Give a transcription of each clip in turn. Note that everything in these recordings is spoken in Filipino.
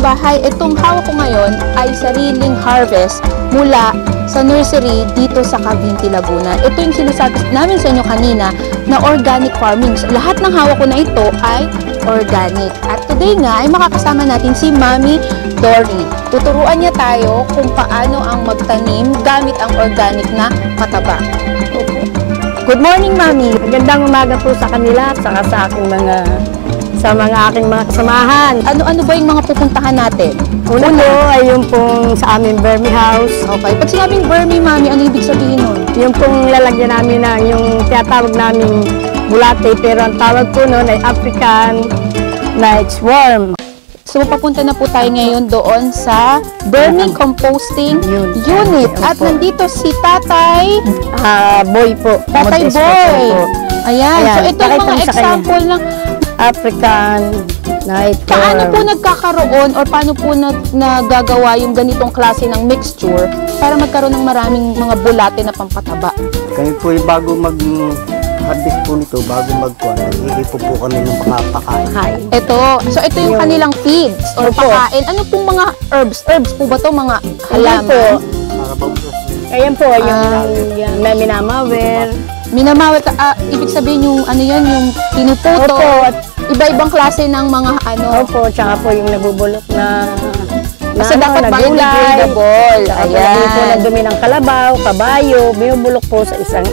kataong bahay, itong hawak ko ngayon ay sariling harvest mula sa nursery dito sa Cavinti, Laguna. Ito yung sinasabi namin sa inyo kanina na organic farming. So, lahat ng hawak ko na ito ay organic. At today nga ay makakasama natin si Mami Dory. Tuturuan niya tayo kung paano ang magtanim gamit ang organic na pataba. Good morning, Mami. Magandang umaga po sa kanila at saka sa aking aking mga kasamahan. Ano ba yung mga pupuntahan natin? Una po ay yung pong sa aming Burmese house. Okay. Pag sinabing Burmese, Mami, ano ibig sabihin nun? Yung pong lalagyan namin ng yung tinatawag namin bulate, pero ang tawag po nun ay African night worm. So, papunta na po tayo ngayon doon sa Burmese Composting Unit. At nandito si Tatay Boy po. Tatay Boy. Ayan. So, ito ang mga example ng African night worm. Paano po nagkakaroon or paano po nagagawa yung ganitong klase ng mixture para magkaroon ng maraming mga bulate na pampataba? Kami po yung bago mag-harvest po nito, bago mag-kuhan, iipo po kami ng mga pakain. Ito yung kanilang feeds or pakain. Ano pong mga herbs? Herbs po ba to mga halaman? Ayan po, yung minamawer. Minamawer, ibig sabihin yung ano yan, yung pinuputo. At iba-ibang klase ng mga ano. Opo, tsaka po yung nabubulok na kasi dapat biodegradable. Ayan. Dito na dumi ng kalabaw, kabayo, binubulok po sa isang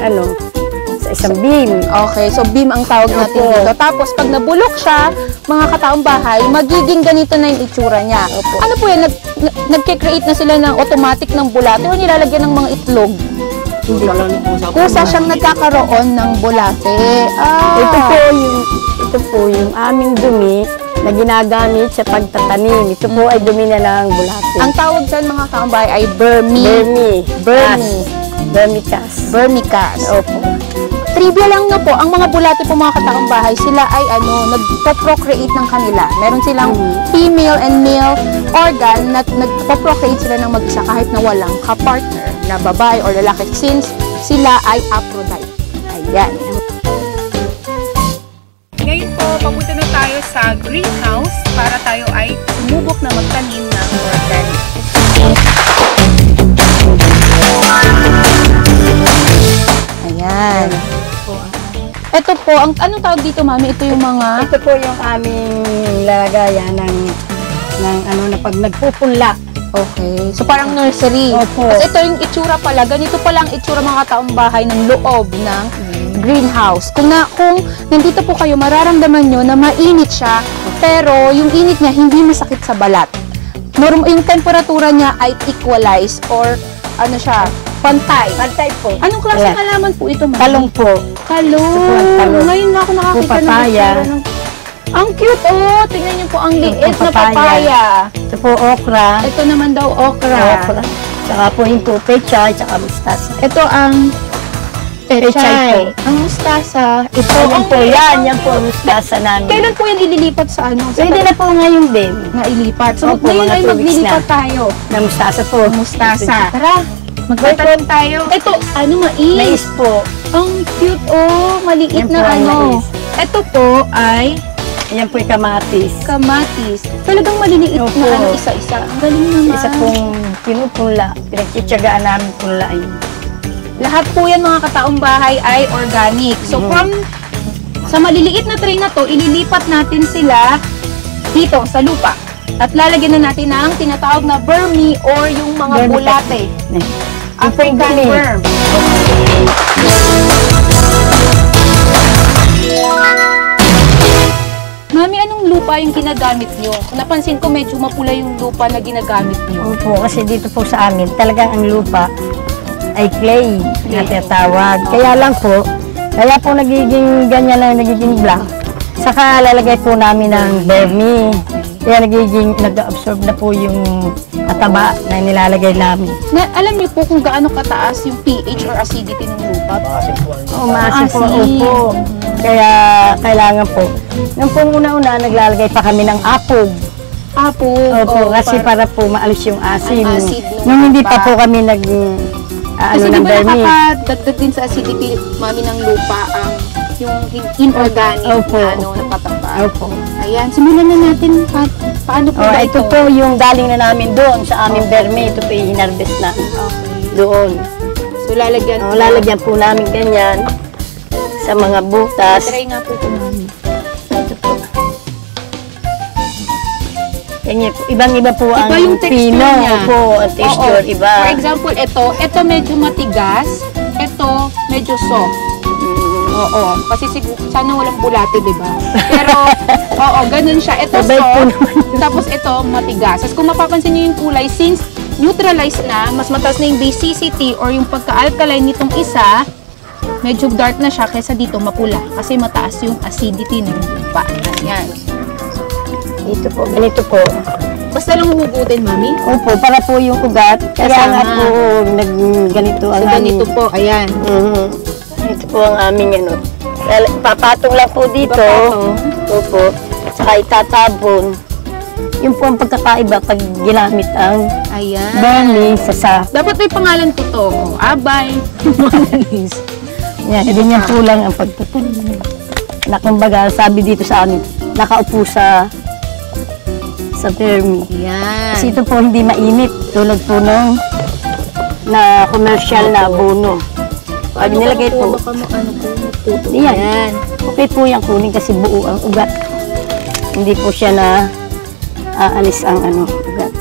beam. Okay, so beam ang tawag natin dito. Tapos pag nabulok siya, mga kataong bahay, magiging ganito na yung itsura niya. Opo. Ano po yan? Nagke-create na sila ng automatic ng bulate o nilalagyan ng mga itlog? Hindi. Kusa siyang nagkakaroon ng bulate. Ito po yung aming dumi na ginagamit sa pagtatanim. Ito po ay dumi na ng bulate. Ang tawag dyan mga kaambay ay Vermicast. Opo. Trivia lang na po, ang mga bulate po mga kataong bahay, sila ay nagpo-procreate ng kanila. Meron silang female and male organ na nagpo-procreate sila ng mag-isa kahit na walang kapartner na babae or lalaki since sila ay Aphrodite. Ayan. Ngayon po, papunta na tayo sa greenhouse para tayo ay sumubok na magtanim ng organic. Ayan. Ito po, anong tawag dito, Mami? Ito yung mga... Ito po yung aming lagayan ng na pag nagpupunla. Okay. So, parang nursery. Opo. Kasi ito yung itsura pala. Ganito pala ang itsura mga kataong bahay ng loob ng greenhouse. Kung nandito po kayo, mararamdaman nyo na mainit siya, pero yung init niya hindi masakit sa balat. Yung temperatura niya ay equalized or pantay. Pantay po. Anong klaseng halaman po ito, Mami? Talong po. Talong. Ngayon nga ako nakakita ng itsura ng... Ang cute, oh! Tingnan niyo po, ang liit na papaya. Ito po, okra. Ito naman daw, okra. Tsaka po yung pechay, tsaka mustasa. Ito ang pechay. Ang mustasa. Ito po, yan po ang mustasa namin. Kailan po yan ililipat sa ano? Pwede na po ngayon din. Nailipat. So, Opo, ngayon ay 2 weeks maglilipat na. tayo. Na mustasa po. Mustasa. Tara, magtatanim tayo. Ito, mais? Mais po. Ang cute, oh! Maliit Yan na po ang mais. Ito po ay... Yan po yung kamatis. Kamatis. Talagang maliliit Opo. na isa-isa. Ang galing naman. Isa pong pinupunla. Pinagtsitsagaan namin punlain. Lahat po yan mga kataong bahay ay organic. So sa maliliit na tray na to, ililipat natin sila dito sa lupa. At lalagyan na natin ng tinatawag na Burmese or yung mga bulate. African worm. Mami, anong lupa yung ginagamit nyo? Napansin ko medyo mapula yung lupa na ginagamit nyo. Opo, kasi dito po sa amin, talagang ang lupa ay clay na tinatawag. Kaya nagiging ganyan na nagiging black. Saka lalagay po namin ng Burmese. Kaya nag-absorb na po yung ataba na nilalagay namin. Alam niyo po kung gaano kataas yung pH or acidity ng lupa? Maasim po. Opo. Kaya kailangan po. Nung pong una-una, naglalagay pa kami ng apog. Apog? Opo, kasi para po maalis yung asim. Acid nung hindi pa po kami kasi di ba nakakadagdag din sa acidity, Mami, ng lupa ang yung inorganic na pataba? Opo. Ayan, simulan na natin paano po ba Ito po yung galing na namin doon sa aming berme. Ito po yung hinarvest na Okay. doon. So lalagyan Lalagyan po namin ganyan sa mga butas. Try nga po ito, mami. Ito po. Ganyan po. Ibang-iba po ang Iba yung texture pino. niya. Opo, ang texture Oo. iba. For example, ito medyo matigas, ito medyo soft. Oo, kasi sana walang bulate, di ba? Pero, oo, ganun siya. Ito Sabay po soft, tapos ito matigas. As kung mapapansin niyo yung kulay, since neutralized na, mas mataas na yung basicity or yung pagka-alkaline nitong isa, medyo dark na siya kaysa dito mapula. Kasi mataas yung acidity ng lupa. Ayan. Ito po, ganito po. Basta lang huhugutin, mami. Opo, para po yung ugat. Kaya Kasama. nga po, ganito So, ang ganito po, ayan. Ito po ang aming ano. Papatong lang po dito. Papatong. Opo. Saka itatabon. Yun po ang pagkakaiba pag ginamit ang Ayan. burning sa Dapat may pangalan po to. Abay. Manis. Yan, hindi niya po lang ang pagtutuloy. Na kumbaga, sabi dito sa amin, nakaupo sa thermi. Yan. Kasi ito po hindi mainit. Tulad po nung na commercial na abono. Pag nilagay po, Baka ano po, magtuto. yan. Okay po yung kunin kasi buo ang ugat. Hindi po siya na aalis ang ugat.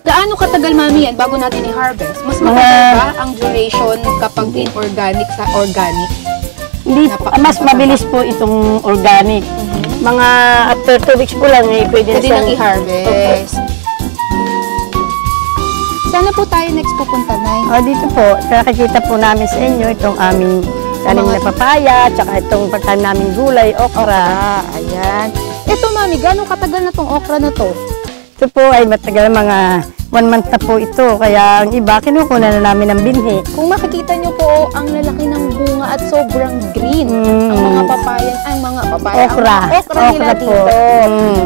Gaano katagal, mami, yan bago natin i-harvest? Mas Mga- matagal ba ang duration kapag inorganic sa organic? Hindi, mas mabilis po itong organic. Mga after 2 weeks po lang, pwede na Pwede nang siyang i-harvest. Sana po tayo next pupunta, Nay. Dito po, nakikita po namin sa inyo itong aming tanim na papaya, tsaka itong pagtanim namin gulay, okra. Ayan. Ito, mami, gaano katagal na tong okra na to? Ito po ay matagal, mga 1 month na po ito. Kaya ang iba, kinukuha na namin ng binhi. Kung makikita nyo po, ang lalaki ng bunga at sobrang green. Ang mga papaya, Okra. ang mga okra nila Okra po. dito.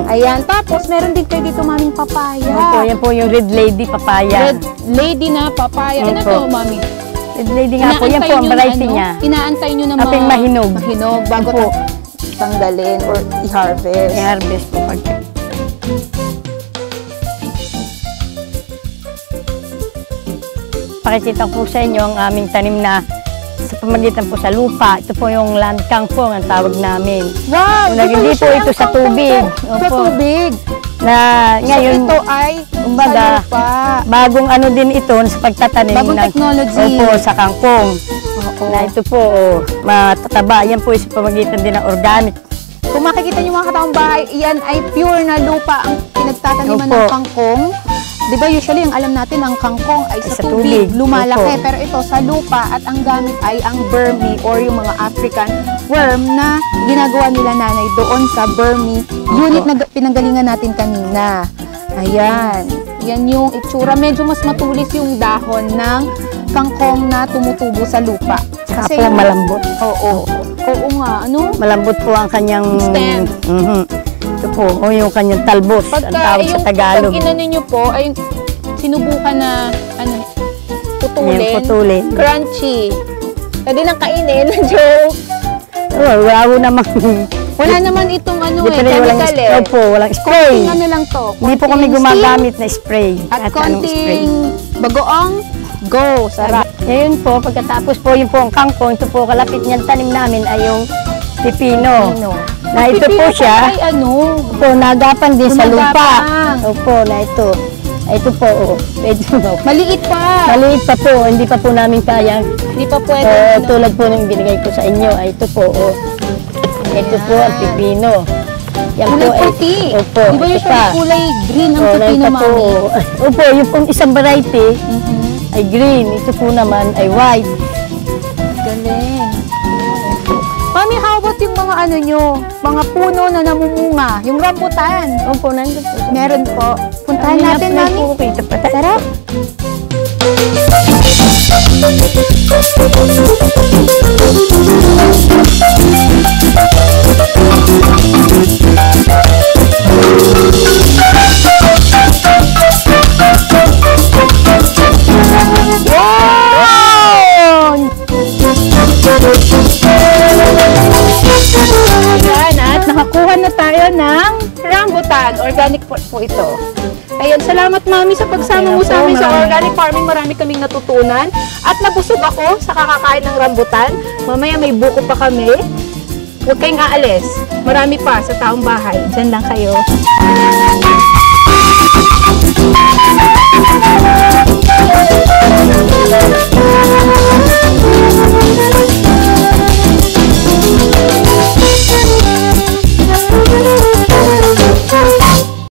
Ayan, tapos meron din kayo dito, maming papaya. Opo, yan po yung red lady papaya. Red lady na papaya. Ano Opo. to, mami? Red lady nga po, yan po ang nyo na variety niya. Inaantay nyo na Aping mahinog. Mahinog bago Opo. tanggalin or i-harvest. I-harvest po pag pakikita ko po sa inyo ang aming tanim na sa pamagitan po sa lupa. Ito po yung land kangkong ang tawag namin. Wow! Hindi po ito sa tubig. Sa Opo. tubig. Na ngayon, so ito ay kumbaga, sa lupa. bagong ano din ito sa pagtatanim Bagong technology. Opo, sa kangkong. Oo. Na ito po, matataba. Yan po sa pamagitan din ng organic. Kung makikita niyo mga kataong bahay, yan ay pure na lupa ang pinagtataniman Opo. ng kangkong. Di ba usually ang alam natin ang kangkong ay sa tubig, lumalaki. Opo. Pero ito sa lupa at ang gamit ay ang burmi or yung mga African worm na ginagawa nila nanay doon sa burmi unit na pinanggalingan natin kanina. Ayan. Yan yung itsura. Medyo mas matulis yung dahon ng kangkong na tumutubo sa lupa. Saka po malambot. Oo. Oo nga. Ano? Malambot po ang kanyang Stem. Ito po, yung kanyang talbos, ang tawag sa Tagalog. Pag inano nyo po, ay sinubukan na putulin. Yung putulin. Crunchy. Pwede nang kainin. Joke. Wala namang. Wala naman itong Walang chemical eh. Opo, walang spray. Konting ano lang to. Hindi po kami konting gumagamit na spray. steam At anong spray. konting bagoong. Go. Sarap. Ngayon po, pagkatapos po yung po ang kangkong, ito po kalapit niyan tanim namin ay yung pipino. Na ito po siya, Ay po nagapan din sa lupa. Gumagapang. Opo, na ito. Ito po, medyo Maliit pa. maliit pa po, hindi pa po namin kayang Hindi pa pwede. tulad po ng binigay ko sa inyo, ay ito po. Ito po ang pipino. Yan Kulay po ay, puti. opo, Di ba ito usually pa. kulay green ang Oh, pipino, ito po. mami? Opo, yung pong isang variety ay green. Ito po naman ay white. Galing. Mami, how about yung mga ano nyo? Mga puno na namumunga. Yung rambutan. Opo, nandun po. Meron po. Puntahan natin, mami. Ito pa tayo. Tara. Ayan, at ng rambutan. Organic po ito. Ayan, salamat mami sa pagsama mo sa amin sa organic farming. Marami kaming natutunan. At nabusog ako sa kakakain ng rambutan. Mamaya may buko pa kami. Huwag kayong aalis. Marami pa sa taong bahay. Diyan lang kayo.